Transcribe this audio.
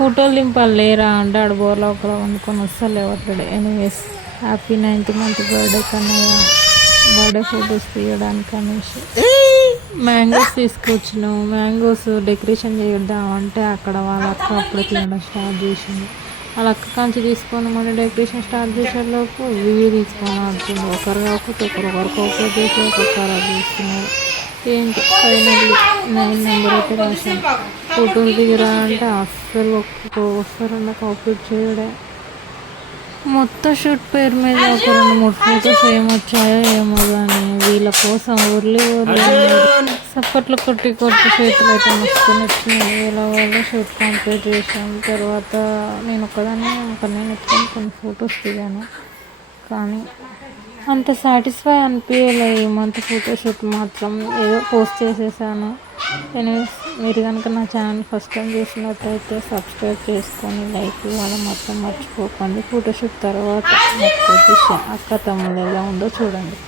ఫోటోలు దింపాలి లేరా అంటే ఆడ బోర్లో ఒకరు వండుకొని వస్తలే వస్తాడు. Anyways happy 9th birthday Kannayya. Birthday photos తీయడానికి అనేసి మ్యాంగోస్ తీసుకొచ్చినాం. మ్యాంగోస్ డెకరేషన్ చేద్దాం అంటే అక్కడ వాళ్ళ అక్క అప్పుడు తీయడం స్టార్ట్ చేసింది. వాళ్ళ అక్క కంచి తీసుకొని మన డెకరేషన్ స్టార్ట్ చేసేలోపు ఇవి తీసుకొని ఆడుతుంది. ఒకరు కాకపోతే ఒకరు కోఆపరేట్ చేసి ఒక ఖరాబ్ చేస్తున్నారు. ఏంటి ఫైనల్లీ 9 నెంబర్ అయితే రాశాను. ఫోటోలు దిగిరా అంటే అస్సలు వస్తారన్న కోఆపరేట్ చేయడే. మొత్తం షూట్ పేరు మీద ఒక 2-3 ఫొటోస్ ఏమొచ్చాయో ఏమో కానీ వీళ్ళ కోసం ఊర్లీ సప్పట్లు కొట్టి చేతులు అయితే మస్తుకొని వచ్చినాయి. ఇలా వాళ్ళు షూట్ కంప్లీట్ చేసాం. తర్వాత నేను ఒకదాన్ని నేను ఎత్తుకొని కొన్ని ఫొటోస్ దిగాను. కానీ అంత సాటిస్ఫై అనిపించలే ఈ మంత్ ఫోటోషూట్ మాత్రం. ఏదో పోస్ట్ చేసేసాను. ఎనీవేస్ మీరు కనుక నా ఛానల్ ఫస్ట్ టైం చూసినట్టయితే సబ్స్క్రైబ్ చేసుకొని లైక్ ఇవ్వడం మొత్తం మర్చిపోకండి. ఫోటోషూట్ తర్వాత పొజిషన్ అక్క తమ్ముడు ఎలా ఉందో చూడండి.